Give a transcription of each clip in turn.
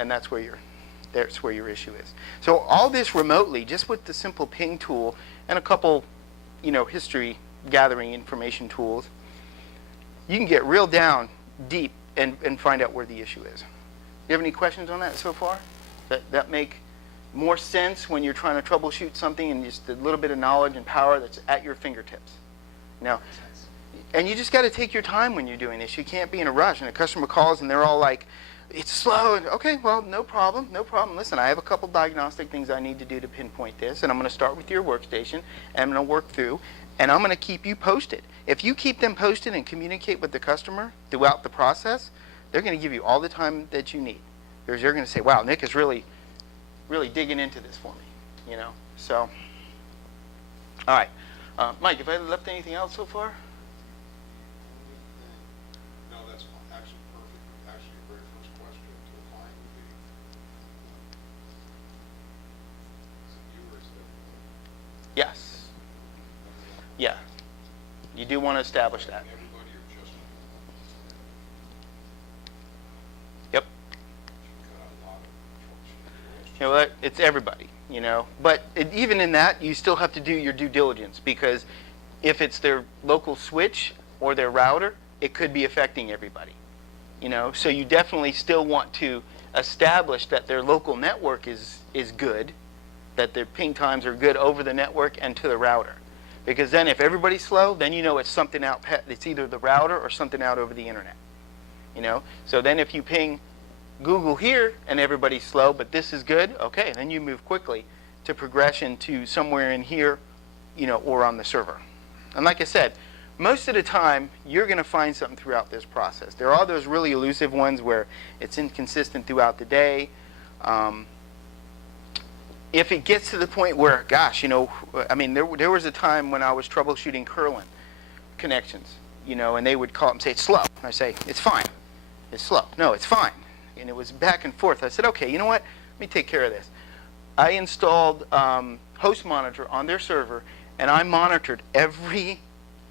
and that's where your issue is. So all this remotely, just with the simple ping tool and a couple, history gathering information tools, you can get real down deep and find out where the issue is. You have any questions on that so far? That make more sense when you're trying to troubleshoot something and just a little bit of knowledge and power that's at your fingertips. And you just got to take your time when you're doing this. You can't be in a rush. And a customer calls and they're all like, it's slow. And, okay, well, no problem. Listen, I have a couple diagnostic things I need to do to pinpoint this, and I'm going to start with your workstation, and I'm going to work through, and I'm going to keep you posted. If you keep them posted and communicate with the customer throughout the process, they're going to give you all the time that you need. Because they're going to say, wow, Nick is really digging into this for me, So, all right. Mike, have I left anything else so far? No, that's actually perfect. Actually, your very first question to a client would be, is it you or is it everybody? Yes. Yeah. You do want to establish that. Everybody or just Yep. cut out a lot of troubleshooting. You know what? It's everybody, But even in that, you still have to do your due diligence, because if it's their local switch or their router, it could be affecting everybody, So you definitely still want to establish that their local network is good, that their ping times are good over the network and to the router. Because then if everybody's slow, then it's something out, it's either the router or something out over the internet, So then if you ping Google here and everybody's slow, but this is good, okay, then you move quickly to progression to somewhere in here, or on the server. And like I said, most of the time, you're going to find something throughout this process. There are those really elusive ones where it's inconsistent throughout the day. If it gets to the point where, gosh, there was a time when I was troubleshooting Curlin connections, and they would call and say, it's slow. And I say, it's fine. It's slow. No, it's fine. And it was back and forth. I said, okay, you know what? Let me take care of this. I installed Host Monitor on their server, and I monitored every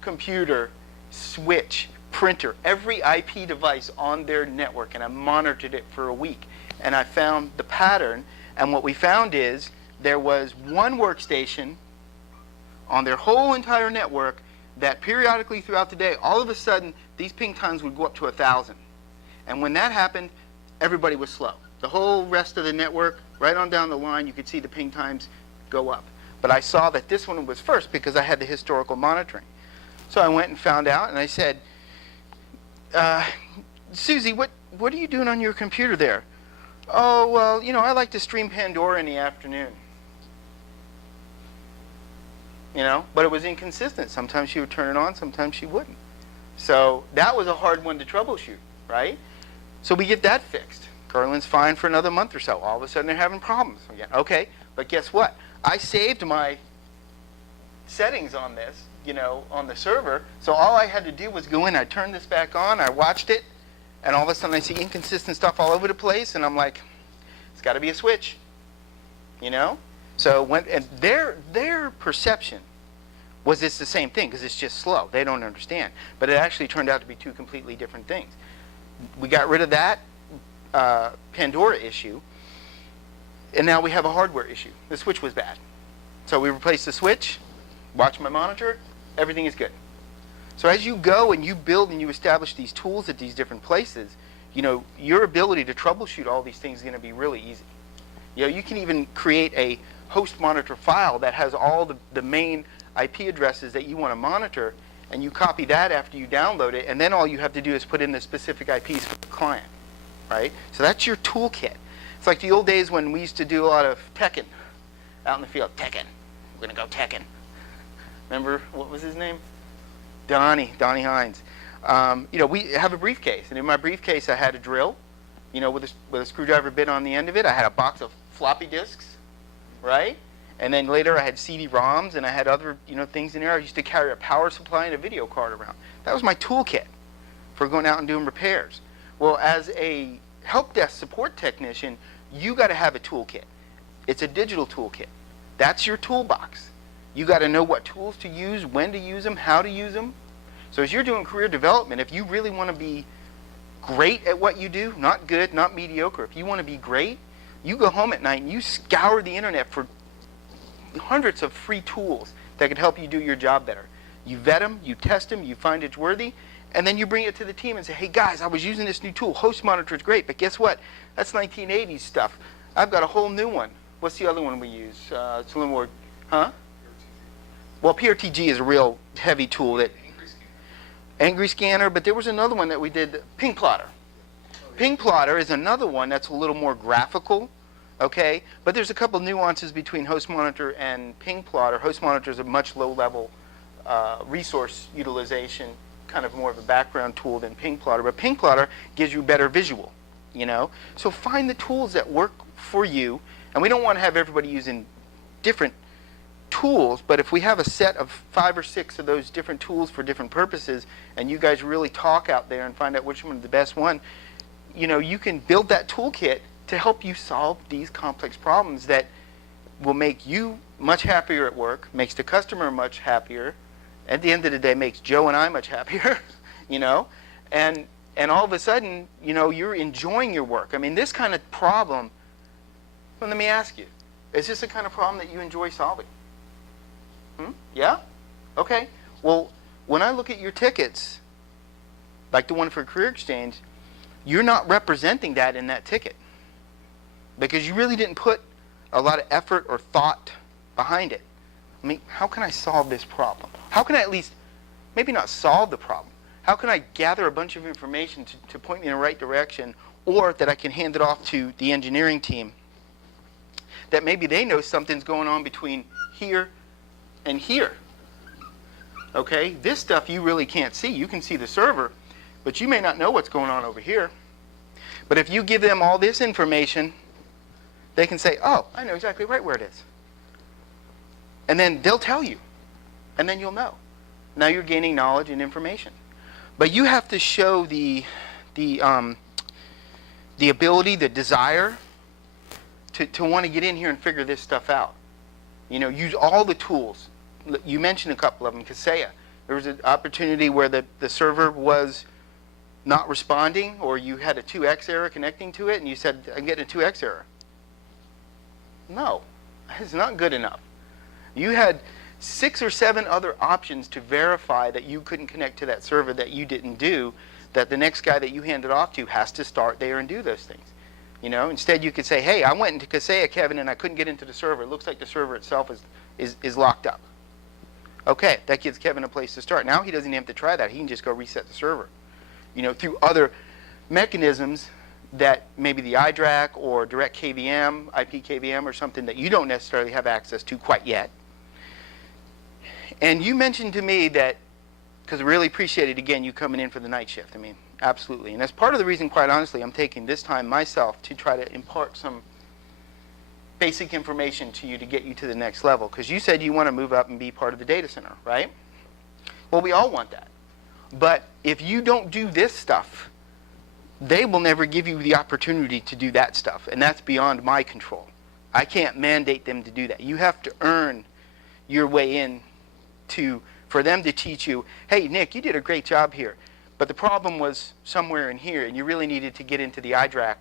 computer, switch, printer, every IP device on their network, and I monitored it for a week. And I found the pattern, and what we found is there was one workstation on their whole entire network that periodically throughout the day, all of a sudden, these ping times would go up to 1,000. And when that happened, everybody was slow. The whole rest of the network, right on down the line, you could see the ping times go up. But I saw that this one was first because I had the historical monitoring. So I went and found out, and I said, Susie, what are you doing on your computer there? Oh, well, I like to stream Pandora in the afternoon. But it was inconsistent. Sometimes she would turn it on, sometimes she wouldn't. So that was a hard one to troubleshoot, right? So we get that fixed. Curlin's fine for another month or so. All of a sudden they're having problems again. Okay, but guess what? I saved my settings on this, on the server. So all I had to do was go in, I turned this back on, I watched it, and all of a sudden I see inconsistent stuff all over the place, and I'm like, it's got to be a switch, So and their perception was it's the same thing because it's just slow. They don't understand. But it actually turned out to be two completely different things. We got rid of that Pandora issue, and now we have a hardware issue. The switch was bad. So we replaced the switch, watch my monitor, everything is good. So as you go and you build and you establish these tools at these different places, your ability to troubleshoot all these things is going to be really easy. You can even create a host monitor file that has all the main IP addresses that you want to monitor, and you copy that after you download it, and then all you have to do is put in the specific IPs for the client, right? So that's your toolkit. It's like the old days when we used to do a lot of Tekken out in the field. Tekken. We're going to go Tekken. Remember, what was his name? Donnie Hines. We have a briefcase, and in my briefcase I had a drill, with a screwdriver bit on the end of it. I had a box of floppy disks, right? And then later I had CD-ROMs, and I had other, things in there. I used to carry a power supply and a video card around. That was my toolkit for going out and doing repairs. Well, as a help desk support technician, you got to have a toolkit. It's a digital toolkit. That's your toolbox. You got to know what tools to use, when to use them, how to use them. So as you're doing career development, if you really want to be great at what you do, not good, not mediocre. If you want to be great, you go home at night and you scour the internet for hundreds of free tools that could help you do your job better. You vet them, you test them, you find it's worthy, and then you bring it to the team and say, hey guys, I was using this new tool. Host Monitor is great, but guess what? That's 1980s stuff. I've got a whole new one. What's the other one we use? It's a little more, huh? Well, PRTG is a real heavy tool that Angry Scanner, but there was another one that we did, Ping Plotter. Ping Plotter is another one that's a little more graphical, okay? But there's a couple nuances between Host Monitor and Ping Plotter. Host Monitor is a much low-level resource utilization, kind of more of a background tool than Ping Plotter. But Ping Plotter gives you better visual, you know? So find the tools that work for you. And we don't want to have everybody using different tools, but if we have a set of 5 or 6 of those different tools for different purposes, and you guys really talk out there and find out which one is the best one, you know, you can build that toolkit to help you solve these complex problems that will make you much happier at work, makes the customer much happier, at the end of the day makes Joe and I much happier, you know, and all of a sudden, you know, you're enjoying your work. I mean, this kind of problem, well, let me ask you, is this the kind of problem that you enjoy solving? Yeah? Okay. Well, when I look at your tickets, like the one for Career Exchange, you're not representing that in that ticket because you really didn't put a lot of effort or thought behind it. I mean, how can I solve this problem? How can I at least, maybe not solve the problem, how can I gather a bunch of information to point me in the right direction, or that I can hand it off to the engineering team that maybe they know something's going on between here and here. Okay, this stuff you really can't see. You can see the server, but you may not know what's going on over here. But if you give them all this information, they can say, oh, I know exactly right where it is. And then they'll tell you, and then you'll know. Now you're gaining knowledge and information. But you have to show the ability, the desire to want to get in here and figure this stuff out. You know, use all the tools. You mentioned a couple of them, Kaseya. There was an opportunity where the server was not responding, or you had a 2x error connecting to it, and you said, I'm getting a 2x error. No, it's not good enough. You had 6 or 7 other options to verify that you couldn't connect to that server that you didn't do, that the next guy that you hand it off to has to start there and do those things. You know, instead you could say, hey, I went into Kaseya, Kevin, and I couldn't get into the server. It looks like the server itself is locked up. Okay, that gives Kevin a place to start. Now he doesn't even have to try that. He can just go reset the server. You know, through other mechanisms that maybe the iDRAC or direct KVM, IP KVM, or something that you don't necessarily have access to quite yet. And you mentioned to me that, because I really appreciated, again, you coming in for the night shift. I mean, absolutely. And that's part of the reason, quite honestly, I'm taking this time myself to try to impart some basic information to you to get you to the next level. Because you said you want to move up and be part of the data center, right? Well, we all want that. But if you don't do this stuff, they will never give you the opportunity to do that stuff. And that's beyond my control. I can't mandate them to do that. You have to earn your way in for them to teach you, hey, Nick, you did a great job here. But the problem was somewhere in here, and you really needed to get into the iDRAC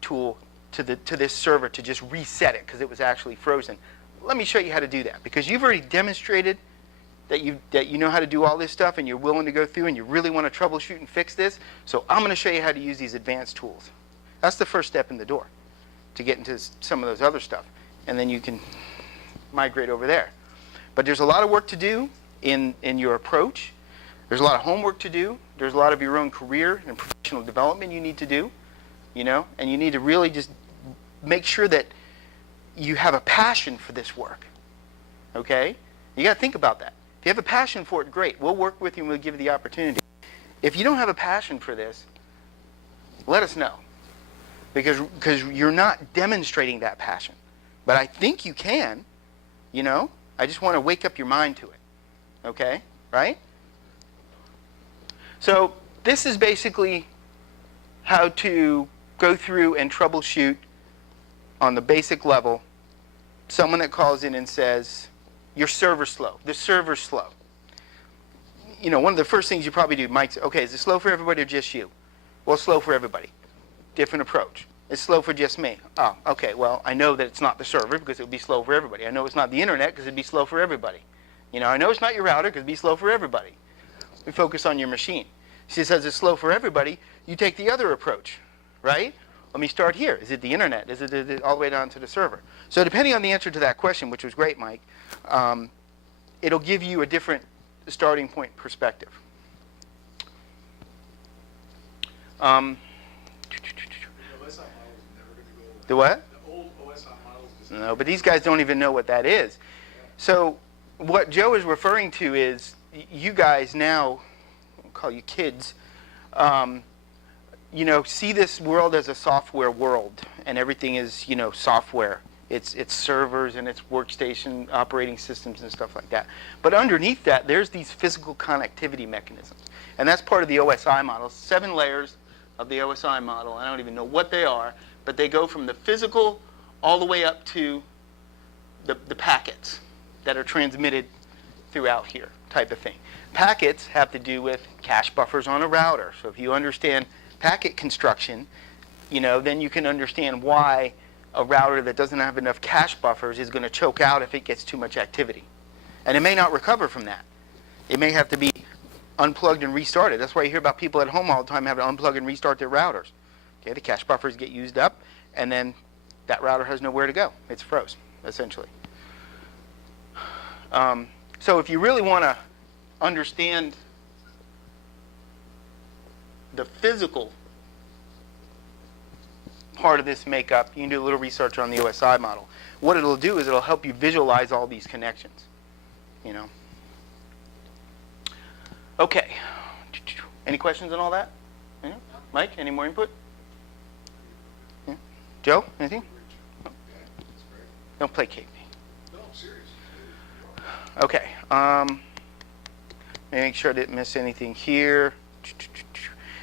tool to this server to just reset it because it was actually frozen. Let me show you how to do that, because you've already demonstrated that you know how to do all this stuff, and you're willing to go through, and you really want to troubleshoot and fix this. So I'm going to show you how to use these advanced tools. That's the first step in the door to get into some of those other stuff, and then you can migrate over there. But there's a lot of work to do in your approach. There's a lot of homework to do. There's a lot of your own career and professional development you need to do, you know, and you need to really just make sure that you have a passion for this work, okay? You got to think about that. If you have a passion for it, great. We'll work with you and we'll give you the opportunity. If you don't have a passion for this, let us know, because you're not demonstrating that passion. But I think you can, you know. I just want to wake up your mind to it, okay? Right? So this is basically how to go through and troubleshoot on the basic level someone that calls in and says, your server's slow. The server's slow. You know, one of the first things you probably do, Mike, okay, is it slow for everybody or just you? Well, it's slow for everybody. Different approach. It's slow for just me. Oh, okay, well, I know that it's not the server because it would be slow for everybody. I know it's not the internet because it'd be slow for everybody. You know, I know it's not your router because it'd be slow for everybody. We focus on your machine. She says it's slow for everybody. You take the other approach, right? Let me start here. Is it the internet? Is it all the way down to the server? So depending on the answer to that question, which was great, Mike, it'll give you a different starting point perspective. The what? The old OSI models is No, but these guys don't even know what that is. So what Joe is referring to is you guys now, I'll call you kids, you know, see this world as a software world, and everything is, you know, software. It's servers and it's workstation operating systems and stuff like that. But underneath that, there's these physical connectivity mechanisms. And that's part of the OSI model. 7 layers of the OSI model. I don't even know what they are, but they go from the physical all the way up to the packets that are transmitted throughout here, type of thing. Packets have to do with cache buffers on a router. So if you understand packet construction, you know, then you can understand why a router that doesn't have enough cache buffers is going to choke out if it gets too much activity. And it may not recover from that. It may have to be unplugged and restarted. That's why you hear about people at home all the time having to unplug and restart their routers. Okay, the cache buffers get used up, and then that router has nowhere to go. It's froze, essentially. So if you really want to understand the physical part of this makeup, you can do a little research on the OSI model. What it'll do is it'll help you visualize all these connections, you know. Okay. Any questions on all that? Yeah? Mike, any more input? Yeah. Joe, anything? Yeah, that's great. Don't play cake. No, I'm serious. Okay. Make sure I didn't miss anything here.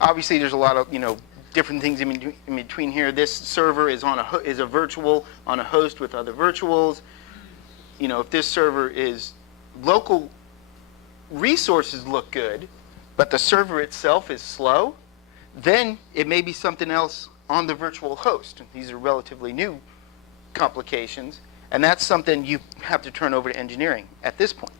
Obviously, there's a lot of, you know, different things in between here. This server is on is a virtual on a host with other virtuals. You know, if this server is local, resources look good, but the server itself is slow, then it may be something else on the virtual host. These are relatively new complications, and that's something you have to turn over to engineering at this point.